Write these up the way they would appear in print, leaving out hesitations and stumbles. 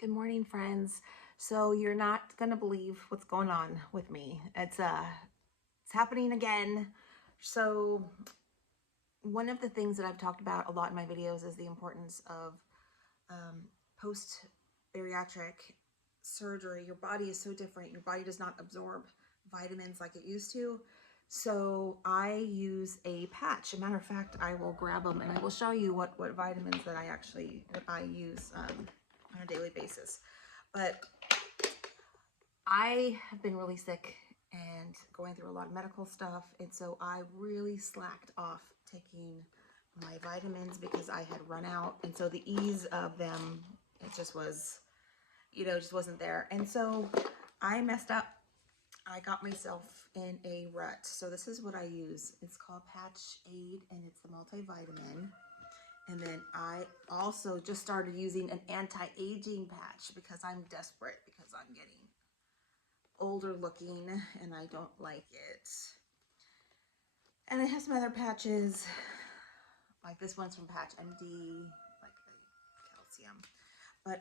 Good morning, friends. So you're not gonna believe what's going on with me. It's happening again. So one of the things that I've talked about a lot in my videos is the importance of post bariatric surgery. Your body is so different. Your body does not absorb vitamins like it used to. So I use a patch. As a matter of fact, I will grab them and I will show you what vitamins that I use on a daily basis. But I have been really sick and going through a lot of medical stuff, and so I really slacked off taking my vitamins because I had run out, and so the ease of them, it just was, just wasn't there. And so I messed up. I got myself in a rut. So this is what I use. It's called Patch Aide, and it's the multivitamin. And then I also just started using an anti-aging patch because I'm desperate because I'm getting older looking and I don't like it. And I have some other patches, like this one's from Patch MD, like the calcium. But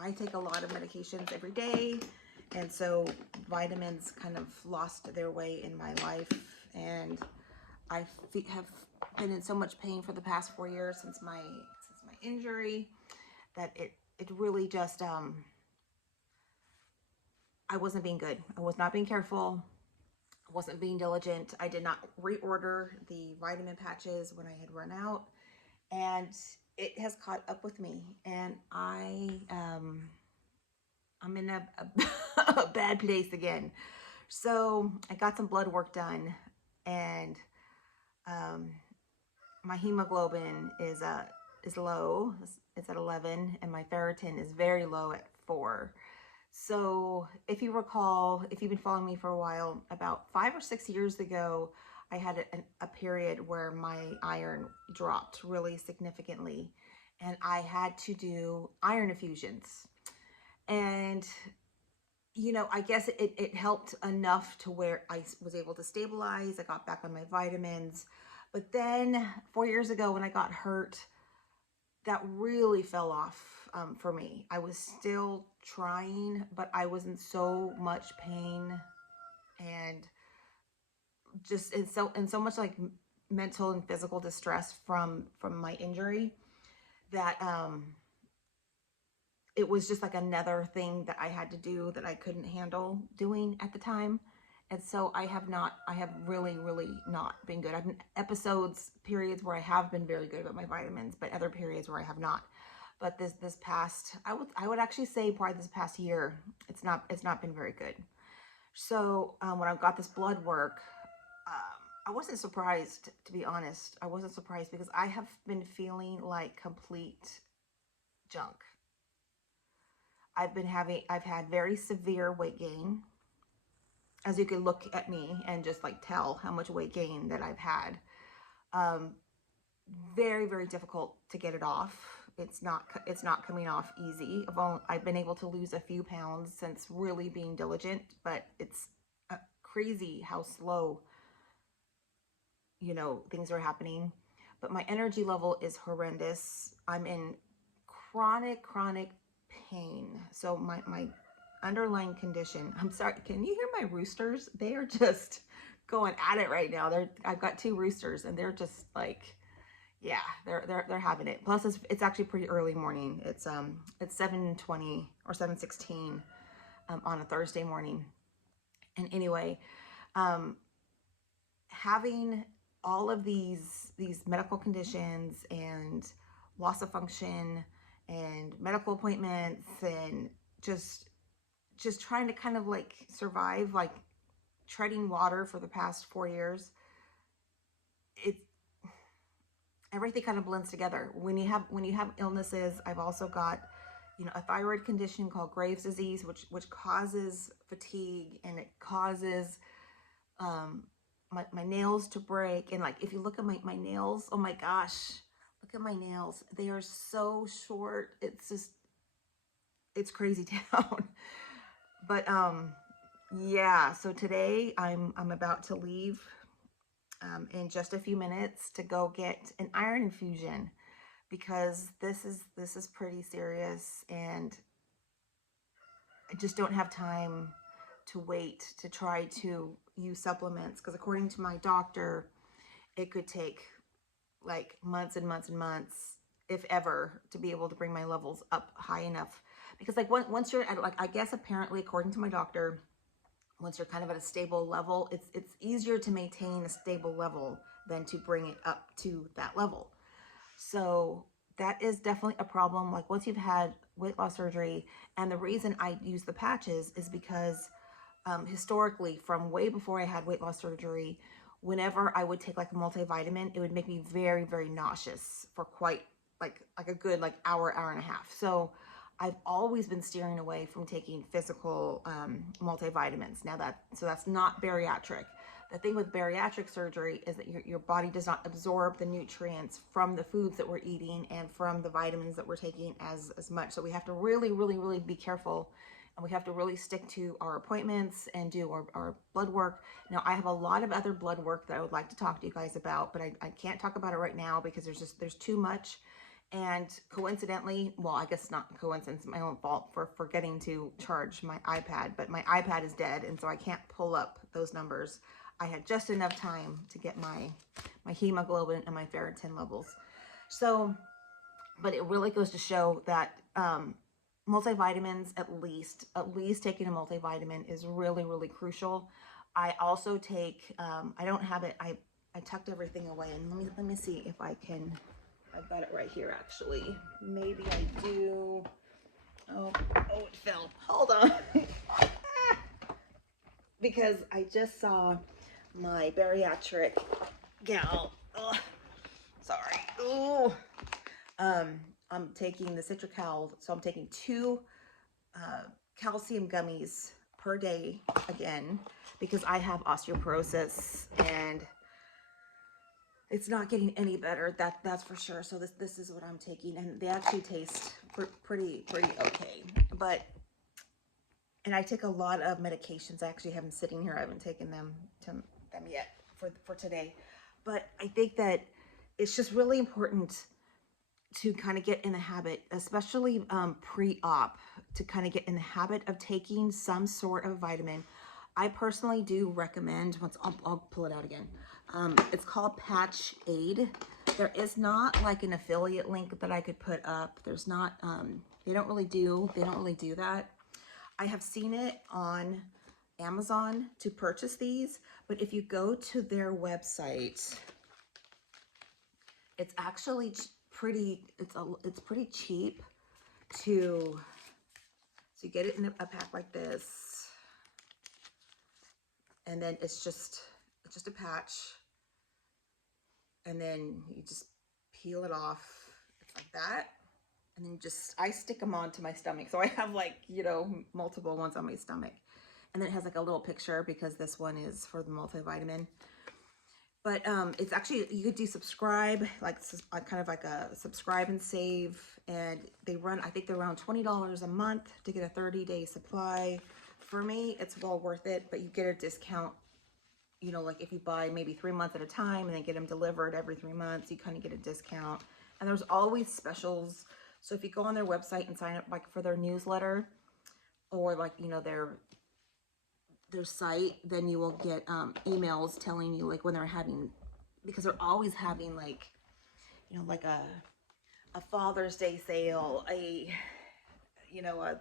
I take a lot of medications every day, and so vitamins kind of lost their way in my life, and I have been in so much pain for the past 4 years since my injury that it really just I wasn't being good. I was not being careful. I wasn't being diligent. I did not reorder the vitamin patches when I had run out, and it has caught up with me, and I'm in a bad place again. So I got some blood work done, and my hemoglobin is low. It's at 11, and my ferritin is very low at 4. So if you recall, if you've been following me for a while, about 5 or 6 years ago, I had a period where my iron dropped really significantly, and I had to do iron infusions. And, I guess it helped enough to where I was able to stabilize. I got back on my vitamins. But then 4 years ago when I got hurt, that really fell off for me. I was still trying, but I was in so much pain and just in so much like mental and physical distress from my injury that it was just like another thing that I had to do that I couldn't handle doing at the time. And so I have really, really not been good. I've been periods where I have been very good about my vitamins, but other periods where I have not. But this past, I would actually say probably this past year, it's not been very good. So when I got this blood work, I wasn't surprised, to be honest. I wasn't surprised because I have been feeling like complete junk. I've had very severe weight gain. As you can look at me and just like tell how much weight gain that I've had. Very, very difficult to get it off. It's not coming off easy. I've been able to lose a few pounds since really being diligent, but it's crazy how slow, things are happening. But my energy level is horrendous. I'm in chronic pain. So my underlying condition, I'm sorry, can you hear my roosters? They are just going at it right now. I've got 2 roosters and they're just like, yeah, they're having it. Plus it's actually pretty early morning. It's 7:20 or 7:16 on a Thursday morning. And anyway, having all of these medical conditions and loss of function and medical appointments and just trying to kind of like survive, like treading water for the past 4 years, everything kind of blends together. When you have illnesses, I've also got, a thyroid condition called Graves' disease, which causes fatigue, and it causes my nails to break. And like, if you look at my nails, oh my gosh, look at my nails. They are so short. It's crazy town. But yeah, so today I'm about to leave in just a few minutes to go get an iron infusion because this is pretty serious, and I just don't have time to wait to try to use supplements, because according to my doctor, it could take like months and months and months, if ever, to be able to bring my levels up high enough. Because like once you're at, like, I guess apparently according to my doctor, once you're kind of at a stable level, it's easier to maintain a stable level than to bring it up to that level. So that is definitely a problem. Like once you've had weight loss surgery, and the reason I use the patches is because historically, from way before I had weight loss surgery, whenever I would take like a multivitamin, it would make me very, very nauseous for quite like a good like hour and a half. So I've always been steering away from taking physical multivitamins. Now that's not bariatric. The thing with bariatric surgery is that your body does not absorb the nutrients from the foods that we're eating and from the vitamins that we're taking as much. So we have to really, really, really be careful, and we have to really stick to our appointments and do our blood work. Now, I have a lot of other blood work that I would like to talk to you guys about, but I can't talk about it right now because there's too much. And coincidentally, well, I guess not coincidence, my own fault for forgetting to charge my iPad, but my iPad is dead, and so I can't pull up those numbers. I had just enough time to get my hemoglobin and my ferritin levels. So, but it really goes to show that multivitamins, at least taking a multivitamin is really, really crucial. I also take, I don't have it, I tucked everything away, and let me see if I can, I've got it right here actually. Maybe I do. Oh, it fell. Hold on. Because I just saw my bariatric gal. Ugh, sorry. Ooh. I'm taking the Citracal, so I'm taking 2 calcium gummies per day again, because I have osteoporosis and it's not getting any better. That's for sure. So this is what I'm taking, and they actually taste pretty okay. And I take a lot of medications. I actually have them sitting here. I haven't taken them yet for today. But I think that it's just really important to kind of get in the habit, especially pre-op, to kind of get in the habit of taking some sort of vitamin. I personally do recommend, I'll pull it out again. It's called Patch Aide. There is not like an affiliate link that I could put up. There's not, they don't really do that. I have seen it on Amazon to purchase these, but if you go to their website, it's actually it's pretty cheap to, so you get it in a pack like this, and then it's just a patch, and then you just peel it off. It's like that. And then I stick them onto my stomach. So I have like, multiple ones on my stomach. And then it has like a little picture because this one is for the multivitamin. But it's actually, you could do subscribe, like kind of like a subscribe and save. And they run, I think they're around $20 a month to get a 30-day supply. For me, it's well worth it, but you get a discount, like if you buy maybe 3 months at a time and then get them delivered every 3 months, you kind of get a discount. And there's always specials. So if you go on their website and sign up like for their newsletter, or like, their site, then you will get emails telling you like when they're having, because they're always having like, like a Father's Day sale, a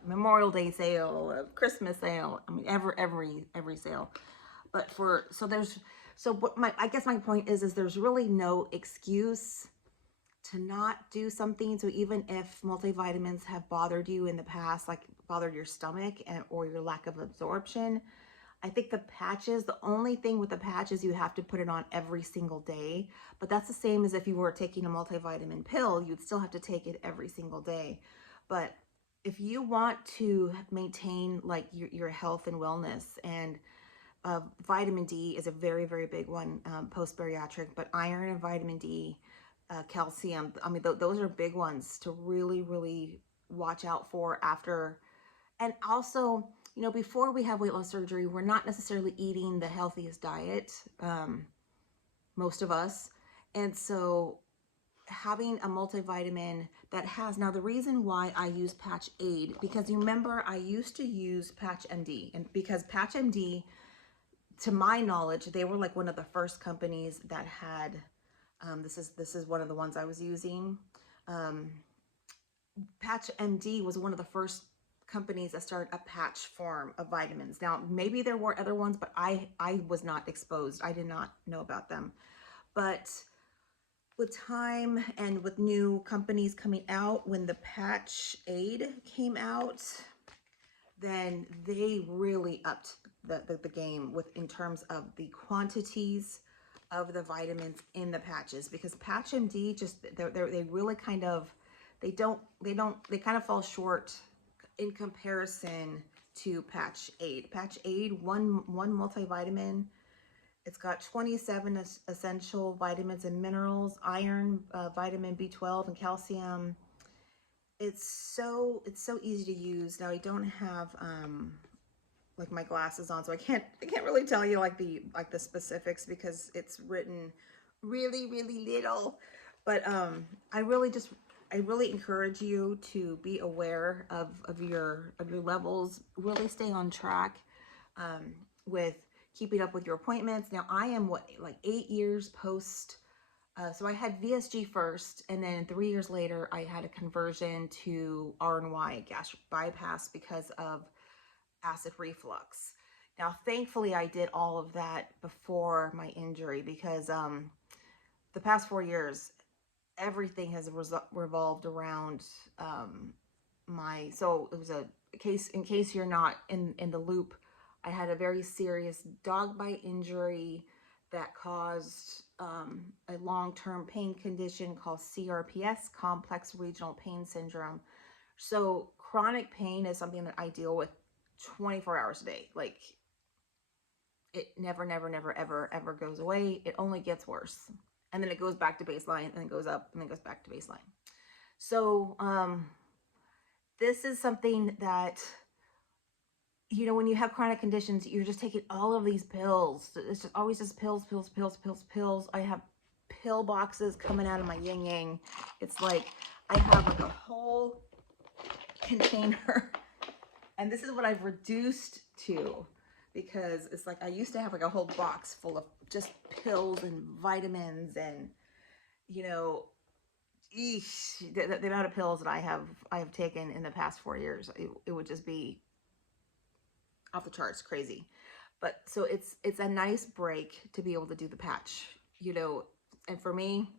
Memorial Day sale, a Christmas sale. I mean, every sale. But I guess my point is there's really no excuse to not do something. So even if multivitamins have bothered you in the past, like bothered your stomach or your lack of absorption, I think the patches, the only thing with the patches, you have to put it on every single day. But that's the same as if you were taking a multivitamin pill, you'd still have to take it every single day. But if you want to maintain like your health and wellness, and vitamin D is a very, very big one post-bariatric, but iron and vitamin D, calcium, I mean, those are big ones to really, really watch out for after. And also, before we have weight loss surgery, we're not necessarily eating the healthiest diet, most of us. And so having a multivitamin that has, now the reason why I use Patch Aide, because you remember I used to use Patch MD, and because Patch MD, to my knowledge, they were like one of the first companies that had, this is one of the ones I was using. Patch MD was one of the first companies that started a patch form of vitamins. Now, maybe there were other ones, but I was not exposed. I did not know about them. But with time and with new companies coming out, when the Patch Aide came out, then they really upped the game with in terms of the quantities of the vitamins in the patches, because Patch MD just they really kind of they kind of fall short in comparison to Patch Aide. Patch Aide, one multivitamin, it's got 27 essential vitamins and minerals, iron, vitamin B12, and calcium. It's so easy to use. Now I don't have like my glasses on, so I can't really tell you like the specifics because it's written really little. But I really encourage you to be aware of your levels. Really stay on track with keeping up with your appointments. Now I am like 8 years post. So I had VSG first, and then 3 years later, I had a conversion to RNY, gastric bypass, because of acid reflux. Now, thankfully, I did all of that before my injury, because the past 4 years, everything has revolved around so it was a case, in case you're not in the loop, I had a very serious dog bite injury that caused a long-term pain condition called CRPS, complex regional pain syndrome. So chronic pain is something that I deal with 24 hours a day. Like, it never ever goes away. It only gets worse, and then it goes back to baseline, and then goes up, and then goes back to baseline. So this is something that, you know, when you have chronic conditions, you're just taking all of these pills. It's just always just pills. I have pill boxes coming out of my yin yang. It's like I have like a whole container, and this is what I've reduced to, because it's like I used to have like a whole box full of just pills and vitamins, and you know, the amount of pills that I have taken in the past 4 years, it would just be off the charts, crazy. But so it's a nice break to be able to do the patch, you know, and for me,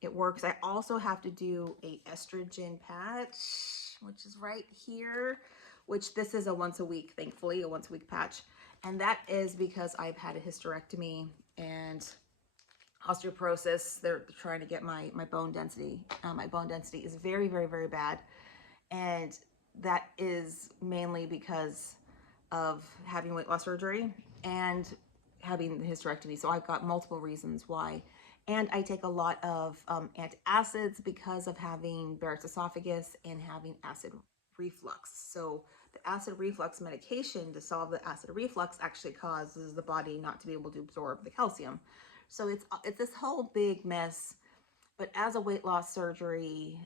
it works. I also have to do a estrogen patch, which is right here, which this is a once a week, thankfully, a once a week patch. And that is because I've had a hysterectomy and osteoporosis. They're trying to get my bone density. My bone density is very bad. And that is mainly because of having weight loss surgery and having the hysterectomy. So I've got multiple reasons why. And I take a lot of antacids because of having Barrett's esophagus and having acid reflux. So the acid reflux medication to solve the acid reflux actually causes the body not to be able to absorb the calcium. So it's this whole big mess. But as a weight loss surgery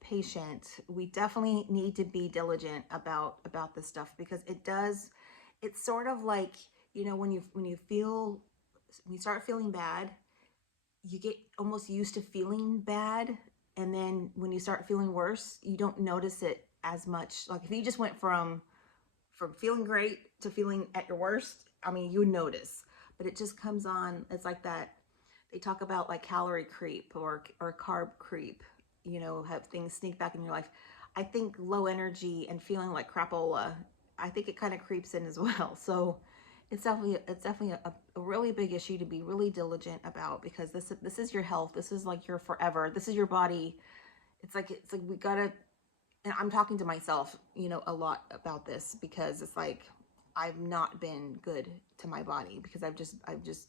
patient, we definitely need to be diligent about this stuff, because it's sort of like, you know, when you start feeling bad, you get almost used to feeling bad. And then when you start feeling worse, you don't notice it as much. Like if you just went from feeling great to feeling at your worst, I mean, you would notice, but it just comes on. It's like that. They talk about like calorie creep or carb creep, you know, have things sneak back in your life. I think low energy and feeling like crapola, I think it kind of creeps in as well. So it's definitely a really big issue to be really diligent about, because this is your health. This is like your forever. This is your body. It's like we gotta, and I'm talking to myself, you know, a lot about this, because it's like I've not been good to my body, because I've just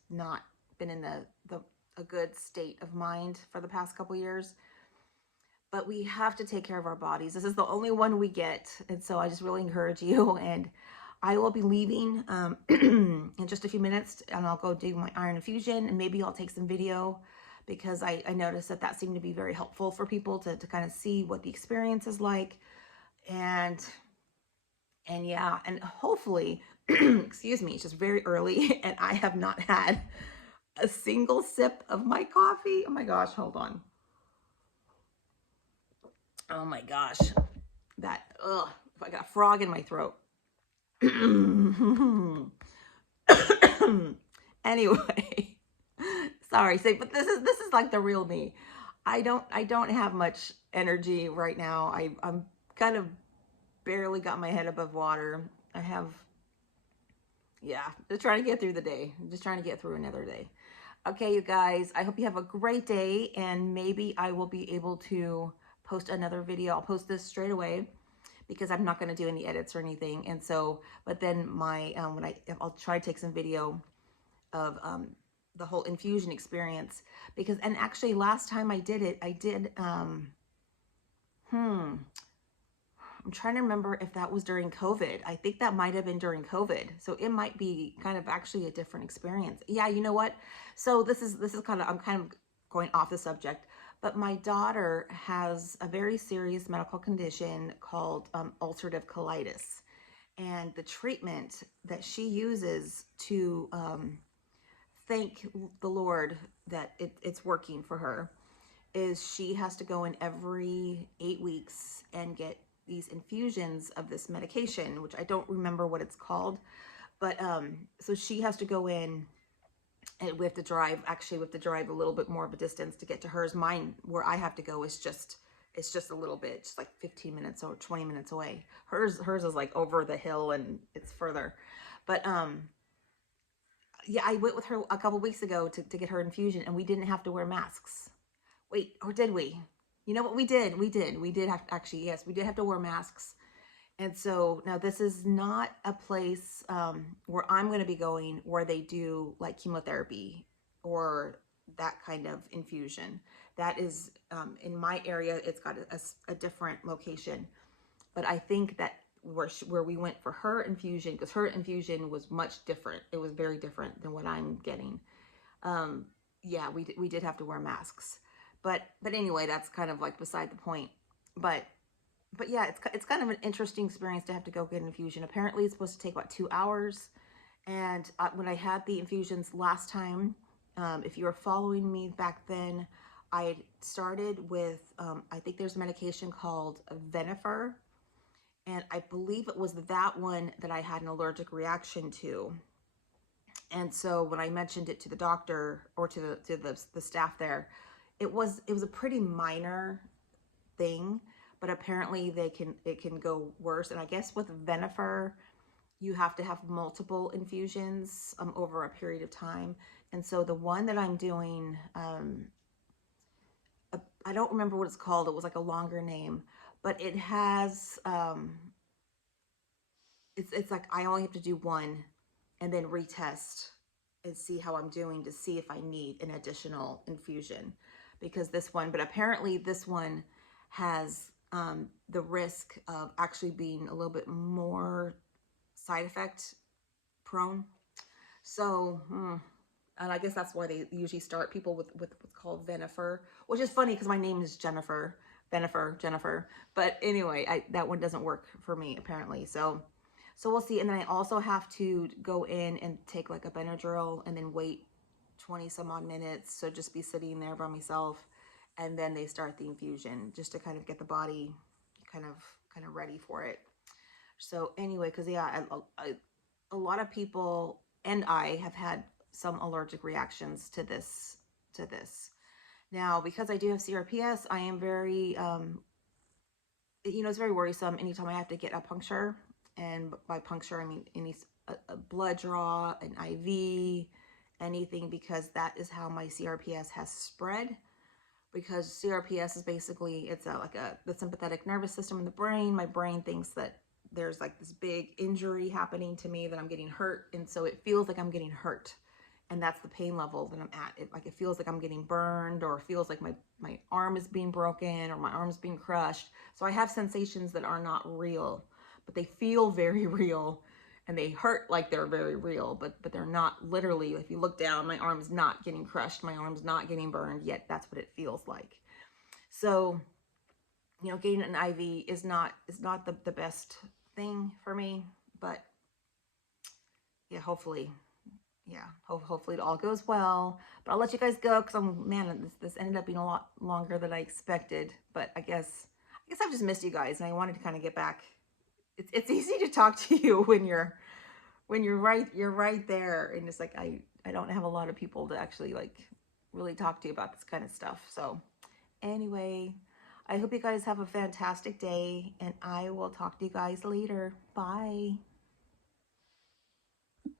not been in a good state of mind for the past couple years. But we have to take care of our bodies. This is the only one we get. And so I just really encourage you. And I will be leaving in just a few minutes, and I'll go do my iron infusion, and maybe I'll take some video, because I noticed that seemed to be very helpful for people to kind of see what the experience is like. And yeah, and hopefully, excuse me, it's just very early and I have not had a single sip of my coffee. Oh my gosh, hold on. Oh my gosh, if I got a frog in my throat. Anyway, sorry, but this is like the real me. I don't have much energy right now. I'm kind of barely got my head above water. I have, yeah, just trying to get through the day. I'm just trying to get through another day. Okay, you guys, I hope you have a great day, and maybe I will be able to post another video. I'll post this straight away because I'm not going to do any edits or anything. And so, but then I'll try to take some video of the whole infusion experience, because, and actually last time I did it, I did, I'm trying to remember if that was during COVID. I think that might have been during COVID. So it might be kind of actually a different experience. Yeah, you know what? So this is kind of, I'm kind of going off the subject, but my daughter has a very serious medical condition called ulcerative colitis. And the treatment that she uses to thank the Lord that it's working for her is she has to go in every 8 weeks and get these infusions of this medication, which I don't remember what it's called, but so she has to go in, and we have to drive a little bit more of a distance to get to hers. Mine, where I have to go, is just, it's just a little bit, just like 15 minutes or 20 minutes away. Hers is like over the hill and it's further. But yeah, I went with her a couple weeks ago to get her infusion, and we didn't have to wear masks. Wait, or did we? You know what? We did have to, actually, yes, we did have to wear masks. And so now this is not a place where I'm going to be going where they do like chemotherapy or that kind of infusion. That is in my area, it's got a different location. But I think that where we went for her infusion, because her infusion was much different. It was very different than what I'm getting. Yeah, we did have to wear masks. But anyway, that's kind of like beside the point. But yeah, it's kind of an interesting experience to have to go get an infusion. Apparently, it's supposed to take about 2 hours. And when I had the infusions last time, if you were following me back then, I started with, I think there's a medication called Venifer. And I believe it was that one that I had an allergic reaction to. And so when I mentioned it to the doctor or to the staff there, it was a pretty minor thing, but apparently it can go worse. And I guess with Venifer, you have to have multiple infusions over a period of time. And so the one that I'm doing, I don't remember what it's called. It was like a longer name, but it has, it's like I only have to do one and then retest and see how I'm doing to see if I need an additional infusion, because but apparently this one has the risk of actually being a little bit more side effect prone. So, and I guess that's why they usually start people with what's called Venifer, which is funny because my name is Jennifer. But anyway, that one doesn't work for me apparently. So we'll see. And then I also have to go in and take like a Benadryl and then wait 20 some odd minutes. So just be sitting there by myself. And then they start the infusion just to kind of get the body kind of ready for it. So anyway, because yeah, a lot of people and I have had some allergic reactions to this. Now, because I do have CRPS, I am very, it's very worrisome anytime I have to get a puncture. And by puncture, I mean a blood draw, an IV, anything, because that is how my CRPS has spread. Because CRPS is basically, it's the sympathetic nervous system in the brain. My brain thinks that there's like this big injury happening to me, that I'm getting hurt. And so it feels like I'm getting hurt. And that's the pain level that I'm at. It feels like I'm getting burned, or feels like my arm is being broken, or my arm's being crushed. So I have sensations that are not real, but they feel very real. and they hurt like they're very real, but they're not literally. If you look down, my arm's not getting crushed, my arm's not getting burned, yet that's what it feels like. So, you know, getting an IV is not the best thing for me, but yeah, hopefully, yeah, hopefully it all goes well. But I'll let you guys go because man, this ended up being a lot longer than I expected. But I guess I've just missed you guys, and I wanted to kind of get back. It's easy to talk to you when you're right there, and it's like I don't have a lot of people to actually like really talk to you about this kind of stuff. So anyway, I hope you guys have a fantastic day, and I will talk to you guys later. Bye.